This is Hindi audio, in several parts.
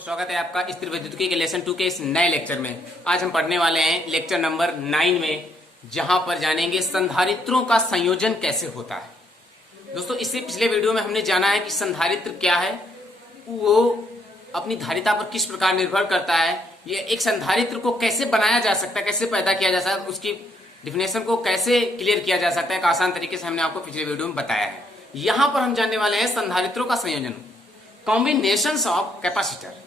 स्वागत है आपका स्थिर विद्युतिकी के लेसन 2 के इस नए लेक्चर में। आज हम पढ़ने वाले हैं लेक्चर नंबर 9 में, जहां पर जानेंगे संधारित्रों का संयोजन कैसे होता है। दोस्तों, इससे पिछले वीडियो में हमने जाना है कि संधारित्र क्या है, वो अपनी धारिता पर किस प्रकार निर्भर करता है, ये एक संधारित्र को कैसे बनाया जा सकता है, कैसे पैदा किया जा सकता है, उसकी डिफिनेशन को कैसे क्लियर किया जा सकता है, एक आसान तरीके से हमने आपको पिछले वीडियो में बताया है। यहां पर हम जानने वाले हैं संधारित्रों का संयोजन, कॉम्बिनेशन ऑफ कैपेसिटर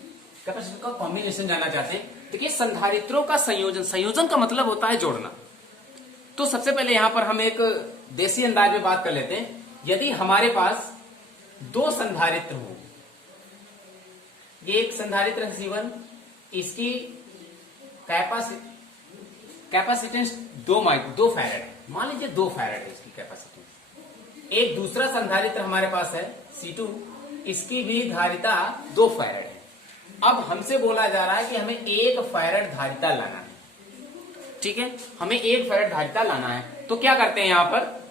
का कॉम्बिनेशन जानना चाहते हैं। देखिए, संधारित्रों का संयोजन, संयोजन का मतलब होता है जोड़ना। तो सबसे पहले यहां पर हम एक देसी अंदाज में बात कर लेते हैं। यदि हमारे पास दो संधारित्र हो, ये एक संधारित्र है C1, इसकी कैपेसिटेंस 2 फैरेड है, मान लीजिए 2 फैरेड है इसकी कैपेसिटेंस। एक दूसरा संधारित्र हमारे पास है C2, इसकी भी धारिता 2 फैरेड है। अब हमसे बोला जा रहा है कि हमें 1 फैरेड धारिता लाना है। ठीक है, हमें 1 फैरेड धारिता लाना है। तो क्या करते हैं, यहां पर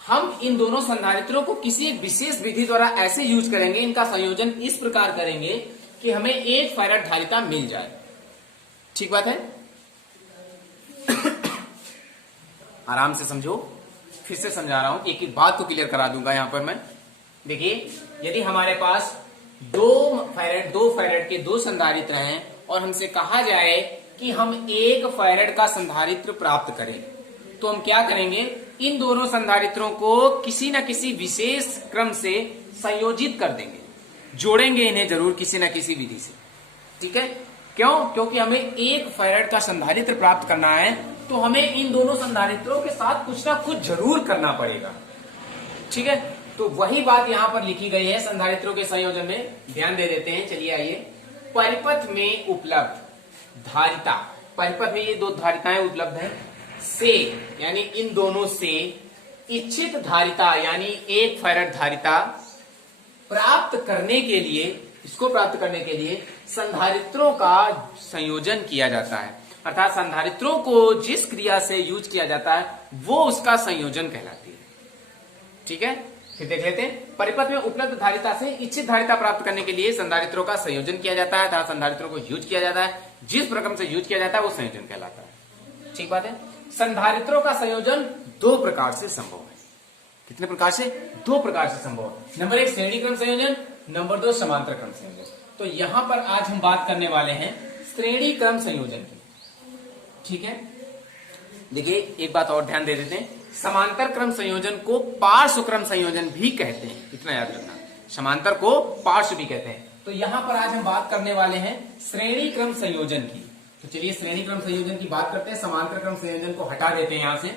हम इन दोनों संधारित्रों को किसी एक विशेष विधि द्वारा ऐसे यूज करेंगे, इनका संयोजन इस प्रकार करेंगे कि हमें 1 फैरेड धारिता मिल जाए। ठीक बात है? आराम से समझो, फिर से समझा रहा हूं, एक एक बात को क्लियर करा दूंगा यहां पर मैं। देखिए, यदि हमारे पास 2 फैरेड के 2 संधारित्र हैं और हमसे कहा जाए कि हम 1 फैरेड का संधारित्र प्राप्त करें, तो हम क्या करेंगे, इन दोनों संधारित्रों को किसी न किसी विशेष क्रम से संयोजित कर देंगे, जोड़ेंगे इन्हें जरूर किसी न किसी विधि से। ठीक है, क्यों? क्योंकि हमें 1 फैरेड का संधारित्र प्राप्त करना है, तो हमें इन दोनों संधारित्रों के साथ कुछ ना कुछ जरूर करना पड़ेगा। ठीक है, तो वही बात यहां पर लिखी गई है संधारित्रों के संयोजन में। ध्यान दे देते हैं, चलिए आइए। परिपथ में उपलब्ध धारिता, परिपथ में ये 2 धारिताएं उपलब्ध हैं, से यानी इन दोनों से इच्छित धारिता यानी 1 फैरेड धारिता प्राप्त करने के लिए, इसको प्राप्त करने के लिए संधारित्रों का संयोजन किया जाता है। अर्थात संधारित्रों को जिस क्रिया से यूज किया जाता है वो उसका संयोजन कहलाती है। ठीक है, फिर देख लेते हैं। परिपथ में उपलब्ध धारिता से इच्छित धारिता प्राप्त करने के लिए संधारित्रों का संयोजन किया जाता है, तथा संधारित्रों को यूज किया जाता है। जिस प्रक्रम से यूज किया जाता है वो संयोजन कहलाता है। ठीक बात है। संधारित्रों का संयोजन 2 प्रकार से संभव है। कितने प्रकार से? 2 प्रकार से संभव है। नंबर 1 श्रेणी क्रम संयोजन, नंबर 2 समांतर क्रम संयोजन। तो यहां पर आज हम बात करने वाले हैं श्रेणी क्रम संयोजन की। ठीक है, देखिए एक बात और ध्यान दे देते हैं, समांतर क्रम संयोजन को पार्श्व क्रम संयोजन भी कहते हैं, इतना याद रखना। समांतर को पार्श्व भी कहते हैं। तो यहां पर आज हम बात करने वाले हैं श्रेणी क्रम संयोजन की। तो चलिए श्रेणी क्रम संयोजन की बात करते हैं। समांतर क्रम संयोजन को हटा देते हैं यहां से।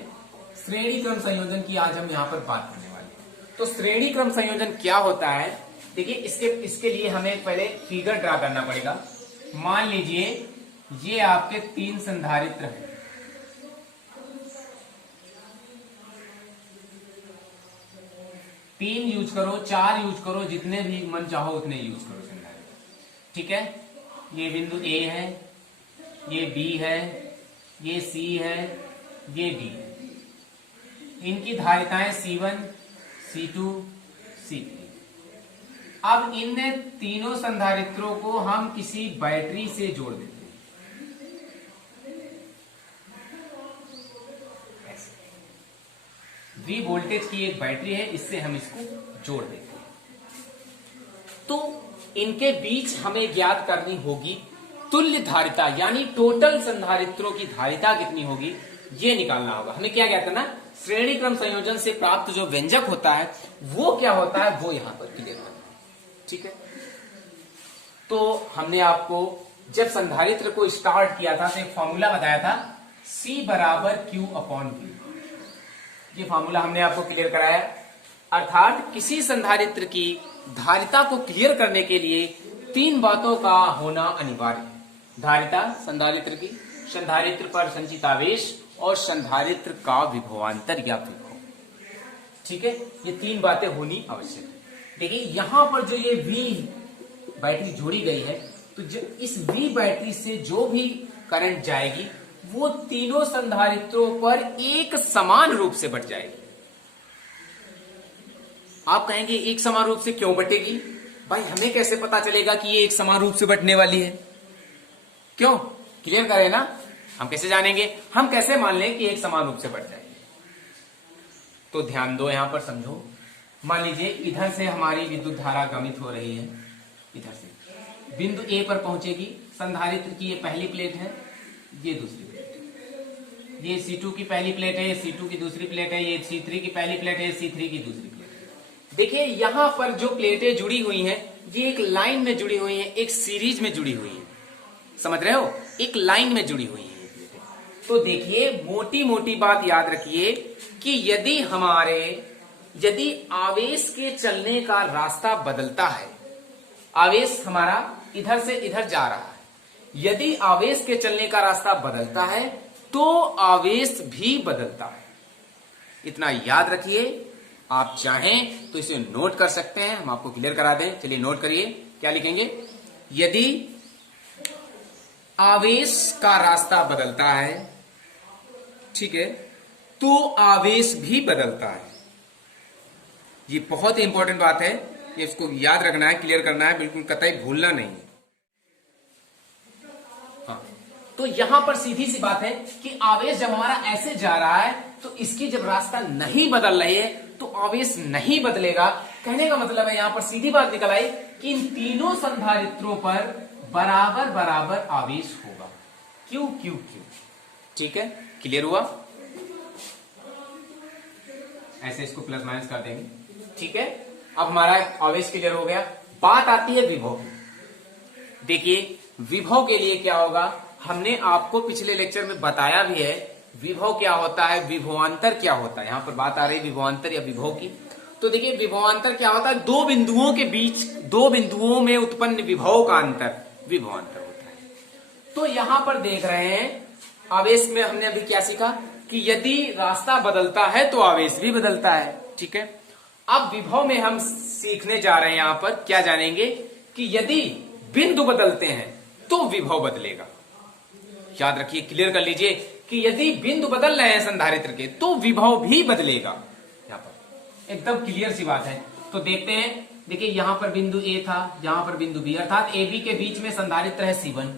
श्रेणी क्रम संयोजन की आज हम यहां पर बात करने वाले हैं। तो श्रेणी क्रम संयोजन क्या होता है? देखिए, इसके लिए हमें पहले फिगर ड्रा करना पड़ेगा। मान लीजिए ये आपके 3 संधारित्र हैं। तीन यूज करो, 4 यूज करो, जितने भी मन चाहो उतने यूज करो संधारित्र। ठीक है, ये बिंदु A है, ये B है, ये C है, ये D है। इनकी धारिताएं C1, C2, C3। अब इन तीनों संधारित्रों को हम किसी बैटरी से जोड़ देते हैं। V वोल्टेज की एक बैटरी है, इससे हम इसको जोड़ देते हैं। तो इनके बीच हमें ज्ञात करनी होगी तुल्य धारिता, यानी टोटल संधारित्रों की धारिता कितनी होगी, ये निकालना होगा। हमें क्या ज्ञात करना? श्रेणी क्रम संयोजन से प्राप्त जो व्यंजक होता है वो क्या होता है, वो यहां पर क्लियर करना है। ठीक है, तो हमने आपको जब संधारित्र को स्टार्ट किया था तो एक फॉर्मूला बताया था, C = Q/V। ये फॉर्मूला हमने आपको क्लियर कराया। अर्थात किसी संधारित्र की धारिता को क्लियर करने के लिए 3 बातों का होना अनिवार्य है। धारिता संधारित्र की, संधारित्र पर संचित आवेश और संधारित्र का विभवांतर या विभव। ठीक है, ये 3 बातें होनी आवश्यक है। देखिए यहां पर जो ये V बैटरी जोड़ी गई है, तो जो इस V बैटरी से जो भी करंट जाएगी वो तीनों संधारित्रों पर एक समान रूप से बट जाएगी। आप कहेंगे एक समान रूप से क्यों बटेगी? भाई हमें कैसे पता चलेगा कि ये एक समान रूप से बंटने वाली है? क्यों? क्लियर करें ना, हम कैसे जानेंगे? हम कैसे मान लें कि एक समान रूप से बंट जाएगी? तो ध्यान दो, यहां पर समझो। मान लीजिए इधर से हमारी विद्युत धारा गमित हो रही है, इधर से बिंदु ए पर पहुंचेगी। संधारित्र की ये पहली प्लेट है, ये दूसरी प्लेट है। ये C2 की पहली प्लेट है, ये C2 की दूसरी प्लेट है। ये C3 की पहली प्लेट है, C3 की दूसरी प्लेट है। देखिए यहां पर जो प्लेटें जुड़ी हुई हैं, ये एक लाइन में जुड़ी हुई हैं, एक सीरीज में जुड़ी हुई हैं। समझ रहे हो? एक लाइन में जुड़ी हुई है ये प्लेटें। तो देखिए मोटी मोटी बात याद रखिए कि यदि आवेश के चलने का रास्ता बदलता है, आवेश हमारा इधर से इधर जा रहा है, यदि आवेश के चलने का रास्ता बदलता है तो आवेश भी बदलता है। इतना याद रखिए। आप चाहें तो इसे नोट कर सकते हैं, हम आपको क्लियर करा दें। चलिए नोट करिए, क्या लिखेंगे? यदि आवेश का रास्ता बदलता है, ठीक है, तो आवेश भी बदलता है। ये बहुत ही इंपॉर्टेंट बात है, ये इसको याद रखना है, क्लियर करना है, बिल्कुल कतई भूलना नहीं है। हाँ, तो यहां पर सीधी सी बात है कि आवेश जब हमारा ऐसे जा रहा है तो इसकी जब रास्ता नहीं बदल रही है तो आवेश नहीं बदलेगा। कहने का मतलब है यहां पर सीधी बात निकल आई कि इन तीनों संधारित्रों पर बराबर बराबर आवेश होगा। क्यों क्यों क्यों? ठीक है, क्लियर हुआ? ऐसे इसको प्लस माइनस कर देंगे, ठीक है। अब हमारा आवेश क्लियर हो गया। बात आती है विभव की। देखिए विभव के लिए क्या होगा, हमने आपको पिछले लेक्चर में बताया भी है। विभव क्या होता है, विभवांतर क्या होता है। यहां पर बात आ रही है विभवांतर या विभव की। तो देखिए विभवांतर क्या होता है, दो बिंदुओं के बीच, दो बिंदुओं में उत्पन्न विभव का अंतर विभवांतर होता है। तो यहां पर देख रहे हैं आवेश में हमने अभी क्या सीखा कि यदि रास्ता बदलता है तो आवेश भी बदलता है, ठीक है। अब विभव में हम सीखने जा रहे हैं, यहां पर क्या जानेंगे कि यदि बिंदु बदलते हैं तो विभव बदलेगा। याद रखिए, क्लियर कर लीजिए कि यदि बिंदु बदल रहे हैं संधारित्र के तो विभव भी बदलेगा। यहां पर एकदम क्लियर सी बात है। तो देखते हैं, देखिए यहां पर बिंदु ए था, यहां पर बिंदु बी, अर्थात ए बी के बीच में संधारित्र है C1,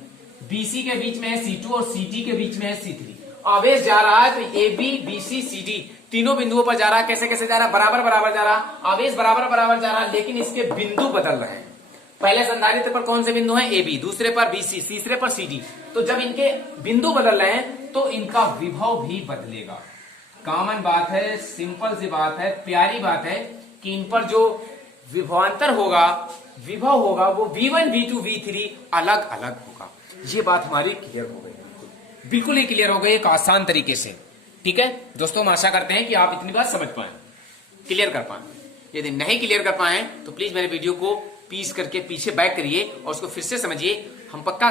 BC के बीच में है C2 और CT के बीच में है C3। आवेश जा रहा है तो ए बी BC CD तीनों बिंदुओं पर जा रहा है। कैसे कैसे जा रहा है? बराबर बराबर जा रहा, आवेश बराबर बराबर जा रहा, लेकिन इसके बिंदु बदल रहे हैं। पहले संधारित्र पर कौन से बिंदु हैं? ए बी, दूसरे पर BC, तीसरे पर CD। तो जब इनके बिंदु बदल रहे हैं तो इनका विभव भी बदलेगा। कॉमन बात है, सिंपल सी बात है, प्यारी बात है कि इन पर जो विभवांतर होगा, विभव होगा, वो V1 V2 V3 अलग अलग होगा। ये बात हमारी क्लियर हो गई, बिल्कुल ही क्लियर हो गई एक आसान तरीके से। ठीक है दोस्तों, हम आशा करते हैं कि आप इतनी बात समझ पाए, क्लियर कर पाए। यदि नहीं क्लियर कर पाए तो प्लीज मेरे वीडियो को पीस करके पीछे बैक करिए और उसको फिर से समझिए। हम पक्का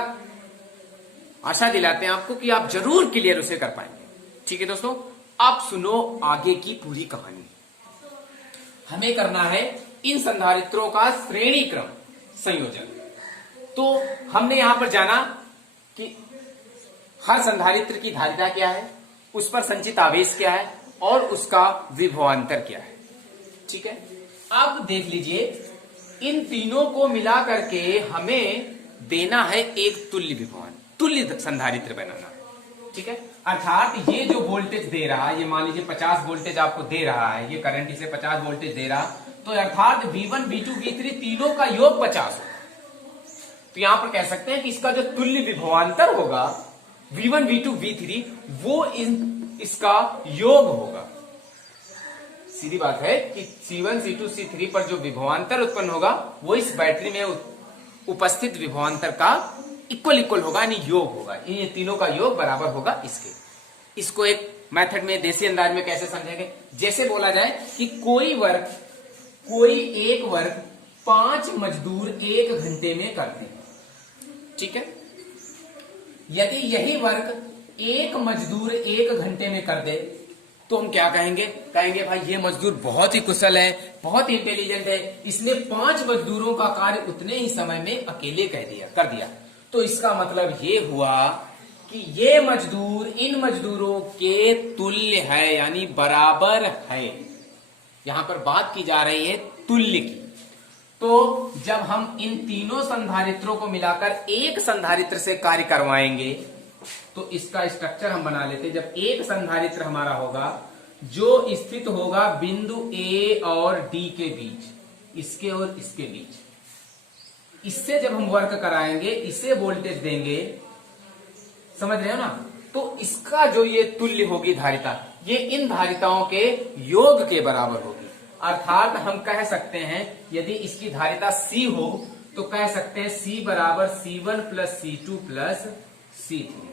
आशा दिलाते हैं आपको कि आप जरूर क्लियर उसे कर पाएंगे। ठीक है दोस्तों, अब सुनो आगे की पूरी कहानी। हमें करना है इन संधारित्रों का श्रेणी क्रम संयोजन। तो हमने यहां पर जाना कि हर संधारित्र की धारिता क्या है, उस पर संचित आवेश क्या है और उसका विभवांतर क्या है। ठीक है, अब देख लीजिए, इन तीनों को मिला करके हमें देना है एक तुल्य विभवान, तुल्य संधारित्र बनाना। ठीक है, अर्थात ये जो वोल्टेज दे रहा है, ये मान लीजिए 50 वोल्टेज आपको दे रहा है, ये करंट इसे 50 वोल्टेज दे रहा, तो अर्थात V1 V2 V3 तीनों का योग 50 होगा। तो यहां पर कह सकते हैं कि इसका जो तुल्य विभवांतर होगा V1 V2 V3 वो इसका योग होगा। सीधी बात है कि C1 C2 C3 पर जो विभवांतर उत्पन्न होगा वो इस बैटरी में उपस्थित विभवांतर का इक्वल होगा, यानी योग होगा। ये तीनों का योग बराबर होगा इसके। इसको एक मेथड में, देसी अंदाज में कैसे समझेंगे? जैसे बोला जाए कि कोई एक वर्क 5 मजदूर 1 घंटे में करते हैं। ठीक है, यदि यही वर्क एक मजदूर 1 घंटे में कर दे तो हम क्या कहेंगे? कहेंगे भाई ये मजदूर बहुत ही कुशल है, बहुत इंटेलिजेंट है, इसने 5 मजदूरों का कार्य उतने ही समय में अकेले कर दिया। तो इसका मतलब ये हुआ कि ये मजदूर इन मजदूरों के तुल्य है, यानी बराबर है। यहां पर बात की जा रही है तुल्य की। तो जब हम इन तीनों संधारित्रों को मिलाकर एक संधारित्र से कार्य करवाएंगे तो इसका स्ट्रक्चर हम बना लेते हैं। जब एक संधारित्र हमारा होगा जो स्थित होगा बिंदु A और D के बीच, इसके और इसके बीच, इससे जब हम वर्क कराएंगे, इसे वोल्टेज देंगे, समझ रहे हो ना, तो इसका जो ये तुल्य होगी धारिता, ये इन धारिताओं के योग के बराबर होगी। अर्थात हम कह सकते हैं यदि इसकी धारिता C हो तो कह सकते हैं C बराबर C1 plus C2 plus C3।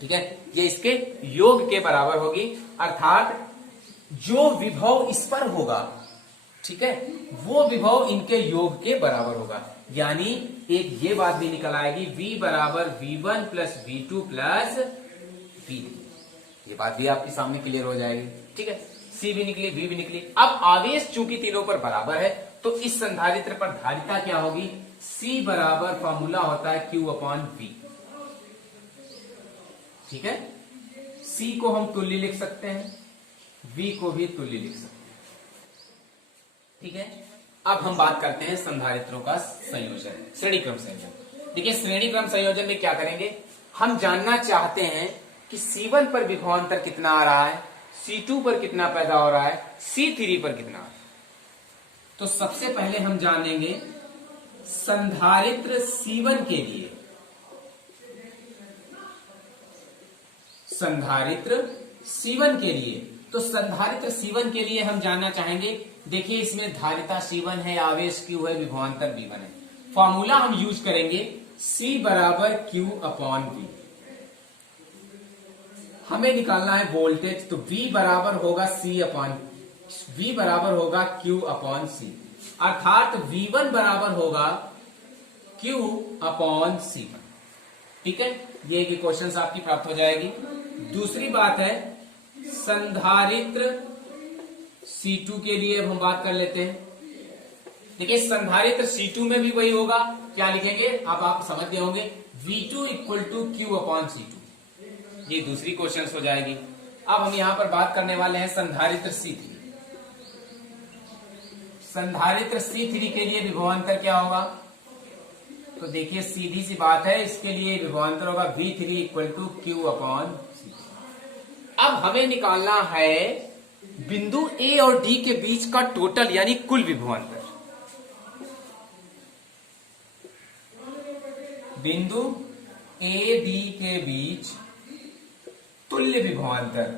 ठीक है, ये इसके योग के बराबर होगी। अर्थात जो विभव इस पर होगा, ठीक है, वो विभव इनके योग के बराबर होगा। यानी एक ये बात भी निकल आएगी V बराबर V1 plus V2 plus V3। ये बात भी आपके सामने क्लियर हो जाएगी। ठीक है, C भी निकली, V भी निकली। अब आवेश चूंकि तीनों पर बराबर है तो इस संधारित्र पर धारिता क्या होगी? C बराबर फॉर्मूला होता है Q अपॉन V। ठीक है, C को हम तुल्य लिख सकते हैं, V को भी तुल्य लिख सकते हैं। ठीक है, अब हम बात करते हैं संधारित्रों का संयोजन, श्रेणी क्रम संयोजन। देखिए, श्रेणी क्रम संयोजन में क्या करेंगे, हम जानना चाहते हैं कि C1 पर विभवांतर कितना आ रहा है, C2 पर कितना पैदा हो रहा है, C3 पर कितना आ रहा है। तो सबसे पहले हम जानेंगे संधारित्र C1 के लिए, संधारित्र C1 के लिए, तो संधारित्र C1 के लिए हम जानना चाहेंगे। देखिए, इसमें धारिता C1 है, आवेश Q है, विभवांतर V1 है। फॉर्मूला हम यूज करेंगे C बराबर Q अपॉन V। हमें निकालना है वोल्टेज, तो V बराबर होगा V बराबर होगा Q अपॉन C। अर्थात V1 बराबर होगा Q अपॉन C1। ठीक है, ये क्वेश्चन आपकी प्राप्त हो जाएगी। दूसरी बात है संधारित्र C2 के लिए अब हम बात कर लेते हैं। देखिए, संधारित्र C2 में भी वही होगा, क्या लिखेंगे आप समझ गए होंगे, V2 equal to Q upon C2। ये दूसरी क्वेश्चन हो जाएगी। अब हम यहां पर बात करने वाले हैं संधारित्र C3। संधारित्र C3 के लिए विभवांतर क्या होगा? तो देखिए, सीधी सी बात है, इसके लिए विभवांतर होगा V3 equal to Q upon C। अब हमें निकालना है बिंदु A और D के बीच का टोटल यानी कुल विभवांतर। बिंदु A D के बीच तुल्य विभवांतर,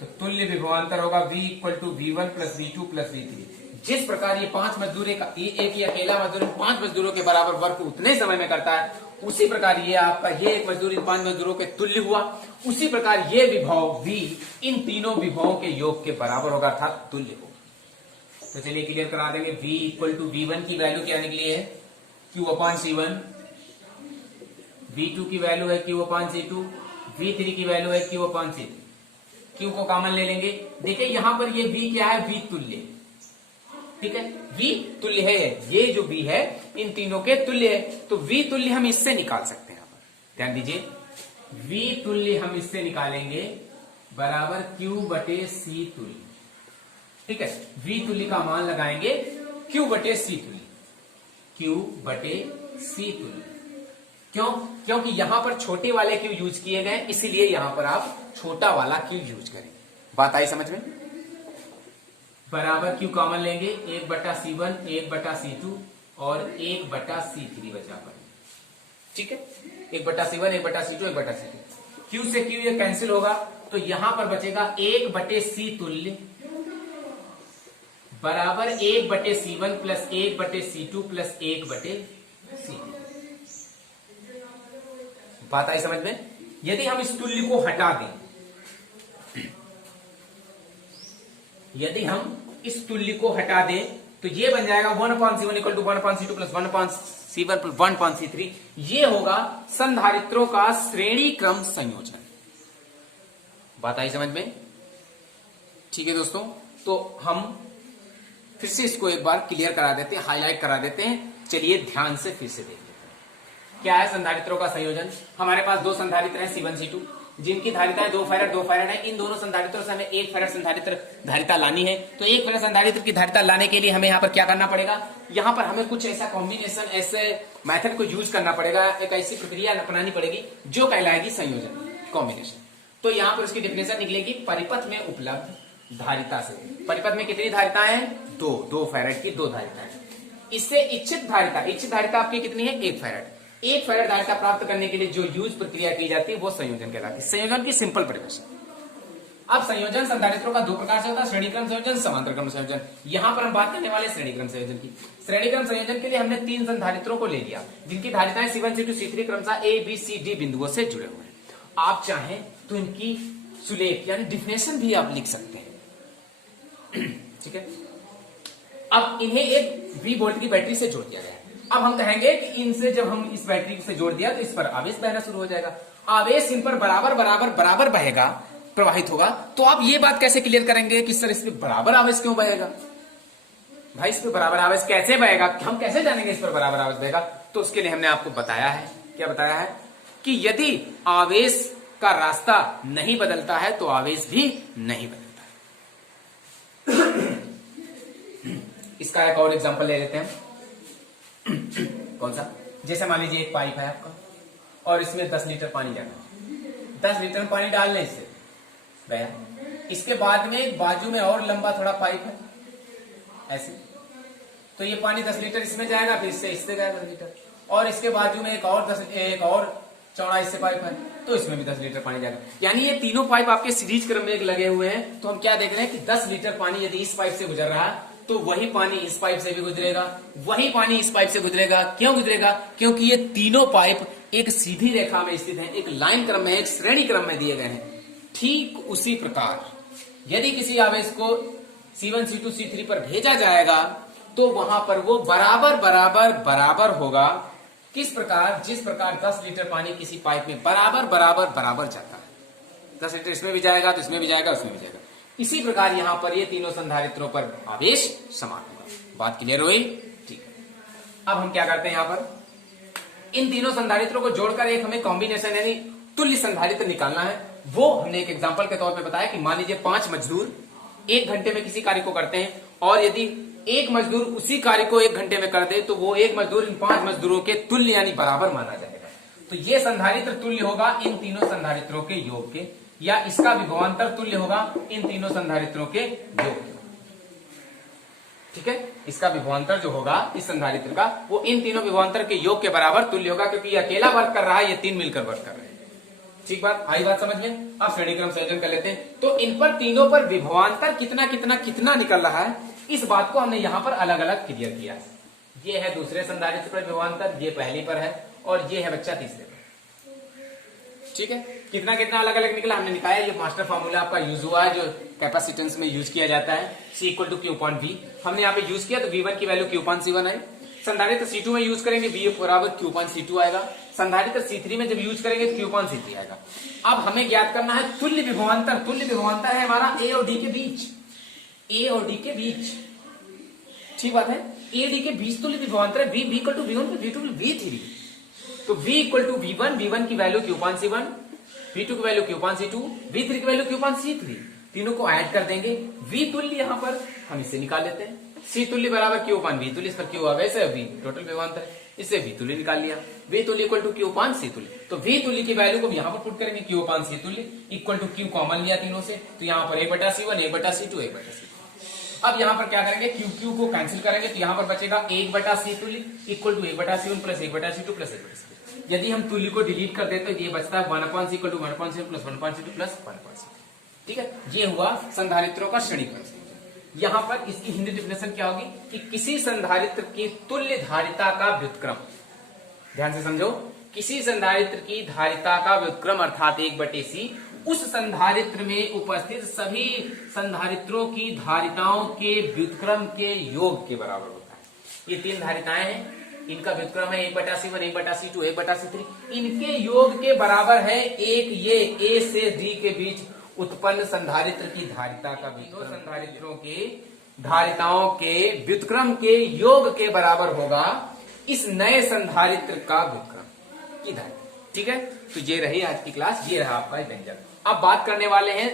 तो तुल्य विभवांतर होगा V equal to V1 plus V2 plus V3। जिस प्रकार ये 5 मजदूर एक ही अकेला मजदूर 5 मजदूरों के बराबर वर्क उतने समय में करता है, उसी प्रकार ये आपका ये एक मजदूर इन 5 मजदूरों के तुल्य हुआ। उसी प्रकार ये विभव V इन तीनों विभवों के योग के बराबर होगा, अर्थात तुल्य होगा। तो चलिए क्लियर करा देंगे। V इक्वल टू V1 की वैल्यू क्या निकली है? Q upon C1। V2 की वैल्यू है Q अपॉन C2। V3 की वैल्यू है Q अपॉन C3। Q को कॉमन ले लेंगे। देखिए, यहां पर ये V क्या है? V तुल्य। ठीक है, V तुल्य है, ये जो V है इन तीनों के तुल्य है, तो V तुल्य हम इससे निकाल सकते हैं। ध्यान दीजिए, V तुल्य हम इससे निकालेंगे बराबर Q बटे C तुल्य। ठीक है, V तुल्य का मान लगाएंगे Q बटे C तुल्य, Q बटे C तुल्य। क्यों? क्योंकि यहां पर छोटे वाले Q यूज किए गए, इसीलिए यहां पर आप छोटा वाला Q यूज करें। बात आई समझ में? बराबर Q कॉमन लेंगे, 1 बटा C1, 1 बटा C2 और 1 बटा C3 बचा पर। ठीक है, 1 बटा C1, 1 बटा C2, 1 बटा C3। Q से Q ये कैंसिल होगा, तो यहां पर बचेगा 1 बटे C तुल्य बराबर 1 बटे C1 प्लस 1 बटे C2 प्लस 1 बटे C3। बात आई समझ में? यदि हम इस तुल्य को हटा दें, यदि हम इस तुल्य को हटा दें तो ये बन जाएगा 1/C1 equal to 1/C2 plus 1/C1 plus 1/C3। ये होगा संधारित्रों का श्रेणी क्रम संयोजन। बात आई समझ में? ठीक है दोस्तों, तो हम फिर से इसको एक बार क्लियर करा देते हैं, हाईलाइट करा देते हैं। चलिए ध्यान से फिर से देख लेते हैं क्या है संधारित्रों का संयोजन। हमारे पास दो संधारित्र हैं C1 C2। जिनकी धारिताएं 2 फैराड है, इन दोनों संधारित्रों से हमें 1 फैराड संधारित्र धारिता लानी है। तो 1 फैराड संधारित्र की धारिता लाने के लिए हमें यहाँ पर क्या करना पड़ेगा, यहाँ पर हमें कुछ ऐसा कॉम्बिनेशन, ऐसे मेथड को यूज करना पड़ेगा, एक ऐसी प्रक्रिया अपनानी पड़ेगी जो कहलाएगी संयोजन, कॉम्बिनेशन। तो यहाँ पर उसकी डेफिनेशन निकलेगी परिपथ में उपलब्ध धारिता से। परिपथ में कितनी धारिताएं हैं, 2 फैराड की 2 धारिताएं। इससे इच्छित धारिता आपकी कितनी है, 1 फैराड। 1 फैराड धारिता प्राप्त करने के लिए जो यूज प्रक्रिया की जाती है वो संयोजन कहलाती है। संयोजन की सिंपल परिभाषा। अब संयोजन संधारित्रों का 2 प्रकार से होता है, श्रेणीक्रम संयोजन, समांतर क्रम संयोजन। यहां पर हम बात करने वाले श्रेणीक्रम संयोजन की। श्रेणीक्रम संयोजन के लिए हमने 3 संधारित्रों को ले लिया जिनकी धारिताएं C1 C2 C3 क्रमशः A B C D बिंदुओं से जुड़े हुए हैं। आप चाहें तो इनकी सुलेख यानी डिफिनेशन भी आप लिख सकते हैं। ठीक है, अब इन्हें एक V वोल्ट की बैटरी से जोड़ दिया गया है। अब हम कहेंगे कि इनसे जब हम इस बैटरी से जोड़ दिया तो इस पर आवेश बहना शुरू हो जाएगा। आवेश इन पर बराबर बहेगा, प्रवाहित होगा। तो आप ये बात कैसे क्लियर करेंगे कि सर इस पे बराबर आवेश क्यों बहेगा, भाई इस पे बराबर आवेश कैसे बहेगा, हम कैसे जानेंगे इस पर बराबर आवेश बहेगा। तो उसके लिए हमने आपको बताया है, क्या बताया है कि यदि आवेश का रास्ता नहीं बदलता है तो आवेश भी नहीं बदलता है। इसका एक और एग्जांपल ले लेते हैं। कौन सा, जैसे मान लीजिए एक पाइप है आपका और इसमें 10 लीटर पानी जाना है। 10 लीटर पानी डालने से गया, इसके बाद में बाजू में और लंबा थोड़ा पाइप है ऐसे, तो ये पानी 10 लीटर इसमें जाएगा, फिर इससे जाएगा 10 लीटर, और इसके बाजू में एक और चौड़ा इससे पाइप है तो इसमें भी 10 लीटर पानी जाएगा। यानी ये तीनों पाइप आपके सीरीज क्रम में लगे हुए हैं। तो हम क्या देख रहे हैं कि 10 लीटर पानी यदि इस पाइप से गुजर रहा है तो वही पानी इस पाइप से भी गुजरेगा, वही पानी इस पाइप से गुजरेगा। क्यों गुजरेगा, क्योंकि ये तीनों पाइप एक सीधी रेखा में स्थित हैं, एक लाइन क्रम में, एक श्रेणी क्रम में दिए गए हैं। ठीक उसी प्रकार यदि किसी आवेश को C1 C2 C3 पर भेजा जाएगा तो वहां पर वो बराबर होगा। किस प्रकार, जिस प्रकार 10 लीटर पानी किसी पाइप में बराबर जाता है, 10 लीटर इसमें भी जाएगा तो इसमें भी जाएगा, उसमें भी जाएगा। इसी प्रकार यहां पर ये तीनों संधारित्रों पर आवेश समान होगा। बात क्लियर हुई, ठीक है। अब हम क्या करते हैं, यहां पर इन तीनों संधारित्रों को जोड़कर एक हमें कॉम्बिनेशन यानी तुल्य संधारित्र निकालना है। वो हमने एक एग्जांपल के तौर पे बताया कि मान लीजिए 5 मजदूर 1 घंटे में किसी कार्य को करते हैं, और यदि एक मजदूर उसी कार्य को 1 घंटे में कर दे तो वो एक मजदूर इन 5 मजदूरों के तुल्य यानी बराबर माना जाएगा। तो ये संधारित्र तुल्य होगा इन तीनों संधारित्रों के योग के, या इसका विभवांतर तुल्य होगा इन तीनों संधारित्रों के योग के। ठीक है, इसका विभवांतर जो होगा इस संधारित्र का, वो इन तीनों विभवांतर के योग के बराबर तुल्य होगा, क्योंकि ये अकेला वर्क कर रहा है, ये 3 मिलकर वर्क कर रहे हैं। ठीक बात, आई बात समझ में। अब श्रेणीक्रम संयोजन कर लेते हैं। तो इन पर तीनों पर विभवांतर कितना निकल रहा है, इस बात को हमने यहां पर अलग अलग क्लियर किया है। ये है दूसरे संधारित्र पर विभवांतर, ये पहली पर है, और ये है बच्चा तीसरे पर। ठीक है, कितना अलग अलग निकला हमने निकाला। ये मास्टर फार्मूला आपका यूज हुआ है जो कैपेसिटेंस में यूज किया जाता है, C = Q/V। हमने यहाँ पे यूज किया तो V1 की वैल्यू Q/C1 आई। संधारित्र C2 में यूज करेंगे V = Q/C2 आएगा। संधारित्र C3 में जब यूज करेंगे तो Q/C3 आएगा। अब हमें ज्ञात करना है तुल्य विभवांतर। तुल्य विभवांतर है हमारा A और D के बीच, A और D के बीच। ठीक बात है, A D के बीच तुल्य विभवांतर है। V = V1 V2 V3। तो V = V1 की वैल्यू Q/C1, V2 की वैल्यू Q/C2, V3 की वैल्यू Q/C3। तीनों को ऐड कर देंगे। V तुल्य यहां पर हम इससे निकाल लेते हैं, C तुल्य बराबर Q/V तुल्य, इस पर Q वैसे V टोटल विभवांतर है, इससे V तुल्य निकाल लिया। V तुल्य = Q/C तुल्य। तो V तुल्य की वैल्यू को यहां पर पुट करेंगे, Q/C तुल्य = Q कॉमन लिया तीनों से, तो यहां पर 1/C1 1/C2 1/C3। अब यहां पर क्या करेंगे, Q को कैंसिल करेंगे तो यहां पर बचेगा 1/C तुल्य = 1/C1 + 1/C2 + 1/C3। यदि हम तुल्य को डिलीट कर देते तो ये बचता है 1/C = 1/C1 + 1/C2 + 1/C3। ठीक है, ये हुआ संधारित्रों का श्रेणीक्रम। यहां पर इसकी हिंदी डेफिनेशन क्या होगी कि किसी संधारित्र की तुल्य धारिता का व्युत्क्रम, ध्यान से समझो, किसी संधारित्र की धारिता का व्युत्क्रम अर्थात 1/C उस संधारित्र में उपस्थित सभी संधारित्रों की धारिताओं के व्युत्क्रम के योग के बराबर होता है। ये 3 धारिताएं हैं, इनका व्युत्क्रम है 1/C1 1/C2 1/C3। इनके योग के बराबर है एक ये A से D के बीच उत्पन्न संधारित्र की धारिता का व्युत्क्रम। संधारित्रों के धारिताओं के व्युत्क्रम के योग के बराबर होगा इस नए संधारित्र का व्युत्क्रम की धारिता। ठीक है, तो ये रही आज की क्लास, ये रहा आपका व्यंजक। अब बात करने वाले हैं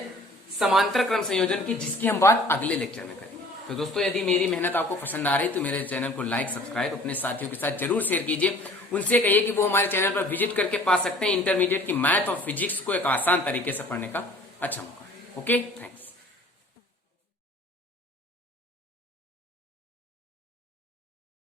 समांतर क्रम संयोजन की, जिसकी हम बात अगले लेक्चर में करेंगे। तो दोस्तों यदि मेरी मेहनत आपको पसंद आ रही तो मेरे चैनल को लाइक सब्सक्राइब अपने साथियों के साथ जरूर शेयर कीजिए। उनसे कहिए कि वो हमारे चैनल पर विजिट करके पा सकते हैं इंटरमीडिएट की मैथ और फिजिक्स को एक आसान तरीके से पढ़ने का अच्छा मौका। Okay, thanks.